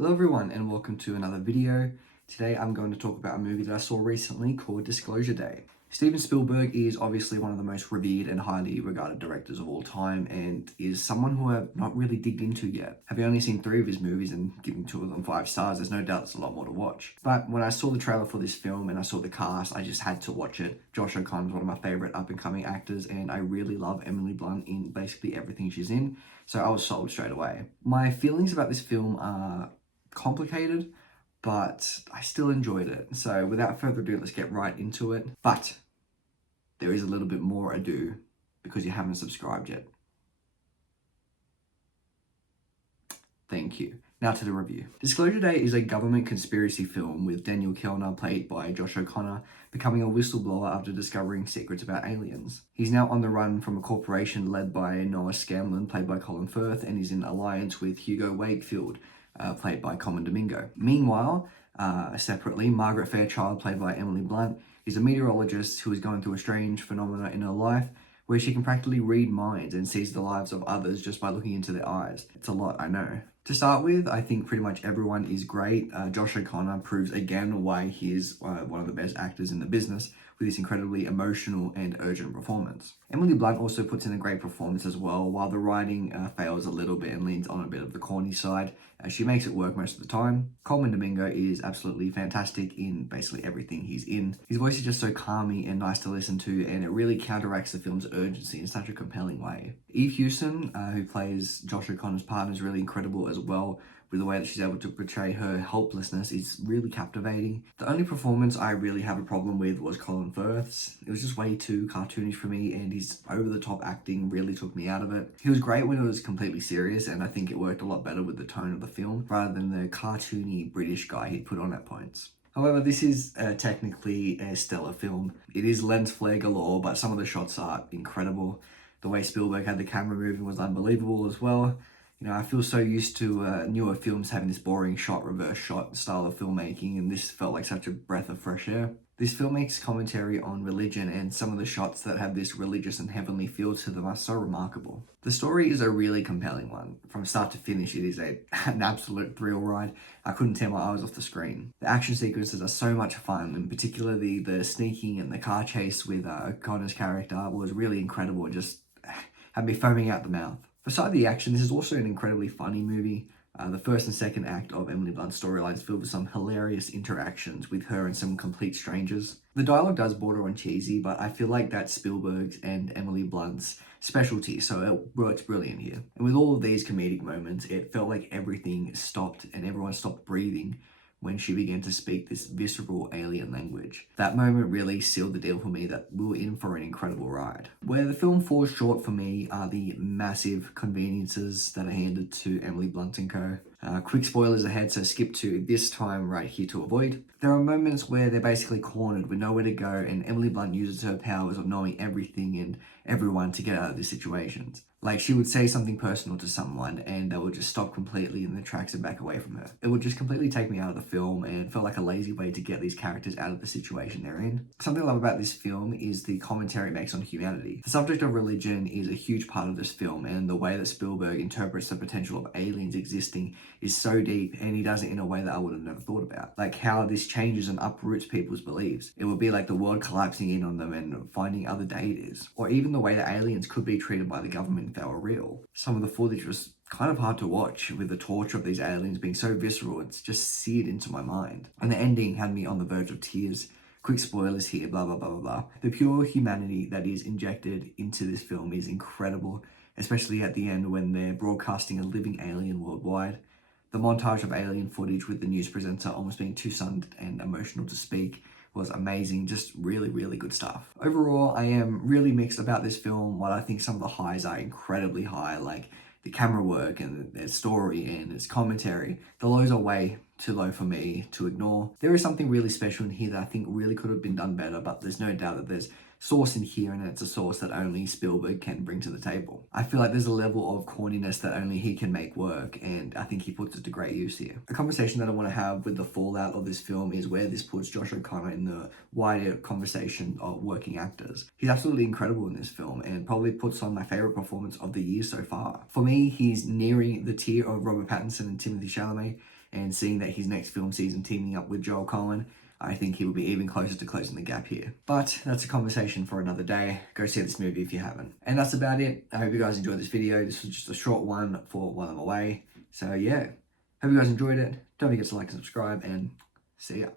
Hello everyone and welcome to another video. Today I'm going to talk about a movie that I saw recently called Disclosure Day. Steven Spielberg is obviously one of the most revered and highly regarded directors of all time and is someone who I've not really digged into yet. Having only seen 3 of his movies and giving 2 of them 5 stars, there's no doubt there's a lot more to watch. But when I saw the trailer for this film and I saw the cast, I just had to watch it. Josh O'Connor is one of my favourite up-and-coming actors and I really love Emily Blunt in basically everything she's in, so I was sold straight away. My feelings about this film are complicated, but I still enjoyed it. So without further ado, let's get right into it. But there is a little bit more ado because you haven't subscribed yet. Thank you. Now to the review. Disclosure Day is a government conspiracy film with Daniel Kellner, played by Josh O'Connor, becoming a whistleblower after discovering secrets about aliens. He's now on the run from a corporation led by Noah Scanlon, played by Colin Firth, and is in alliance with Hugo Wakefield, played by Common Domingo. Meanwhile, separately, Margaret Fairchild, played by Emily Blunt, is a meteorologist who is going through a strange phenomena in her life where she can practically read minds and sees the lives of others just by looking into their eyes. It's a lot, I know. To start with, I think pretty much everyone is great. Josh O'Connor proves again why he is one of the best actors in the business with this incredibly emotional and urgent performance. Emily Blunt also puts in a great performance as well, while the writing fails a little bit and leans on a bit of the corny side. She makes it work most of the time. Coleman Domingo is absolutely fantastic in basically everything he's in. His voice is just so calming and nice to listen to, and it really counteracts the film's urgency in such a compelling way. Eve Hewson, who plays Josh O'Connor's partner, is really incredible as well, with the way that she's able to portray her helplessness is really captivating. The only performance I really have a problem with was Colin Firth's. It was just way too cartoonish for me, and his over-the-top acting really took me out of it. He was great when it was completely serious, and I think it worked a lot better with the tone of the film, rather than the cartoony British guy he'd put on at points. However, this is technically a stellar film. It is lens flare galore, but some of the shots are incredible. The way Spielberg had the camera moving was unbelievable as well. You know, I feel so used to newer films having this boring shot, reverse shot style of filmmaking, and this felt like such a breath of fresh air. This film makes commentary on religion, and some of the shots that have this religious and heavenly feel to them are so remarkable. The story is a really compelling one. From start to finish, it is an absolute thrill ride. I couldn't tear my eyes off the screen. The action sequences are so much fun, and particularly the sneaking and the car chase with O'Connor's character was really incredible. It just had me foaming out the mouth. Beside the action, this is also an incredibly funny movie. The first and second act of Emily Blunt's storyline is filled with some hilarious interactions with her and some complete strangers. The dialogue does border on cheesy, but I feel like that's Spielberg's and Emily Blunt's specialty, so it works brilliant here. And with all of these comedic moments, it felt like everything stopped and everyone stopped breathing when she began to speak this visceral alien language. That moment really sealed the deal for me that we were in for an incredible ride. Where the film falls short for me are the massive conveniences that are handed to Emily Blunt and co. Quick spoilers ahead, so skip to this time right here to avoid. There are moments where they're basically cornered with nowhere to go, and Emily Blunt uses her powers of knowing everything and everyone to get out of these situations. Like, she would say something personal to someone and they would just stop completely in their tracks and back away from her. It would just completely take me out of the film and felt like a lazy way to get these characters out of the situation they're in. Something I love about this film is the commentary it makes on humanity. The subject of religion is a huge part of this film, and the way that Spielberg interprets the potential of aliens existing is so deep, and he does it in a way that I would have never thought about. Like how this changes and uproots people's beliefs. It would be like the world collapsing in on them and finding other deities. Or even the way that aliens could be treated by the government if they were real. Some of the footage was kind of hard to watch, with the torture of these aliens being so visceral, it's just seared into my mind. And the ending had me on the verge of tears. Quick spoilers here, blah, blah, blah, blah, blah. The pure humanity that is injected into this film is incredible, especially at the end when they're broadcasting a living alien worldwide. The montage of alien footage with the news presenter almost being too stunned and emotional to speak was amazing. Just really, really good stuff. Overall, I am really mixed about this film. While I think some of the highs are incredibly high, like the camera work and their story and its commentary, the lows are way too low for me to ignore. There is something really special in here that I think really could have been done better, but there's no doubt that there's sauce in here, and it's a sauce that only Spielberg can bring to the table. I feel like there's a level of corniness that only he can make work, and I think he puts it to great use here. A conversation that I want to have with the fallout of this film is where this puts Josh O'Connor in the wider conversation of working actors. He's absolutely incredible in this film, and probably puts on my favorite performance of the year so far. For me, he's nearing the tier of Robert Pattinson and Timothée Chalamet. and seeing that his next film season teaming up with Joel Cohen, I think he will be even closer to closing the gap here. But that's a conversation for another day. Go see this movie if you haven't. And that's about it. I hope you guys enjoyed this video. This was just a short one for while I'm away. So yeah, hope you guys enjoyed it. Don't forget to like and subscribe, and see ya.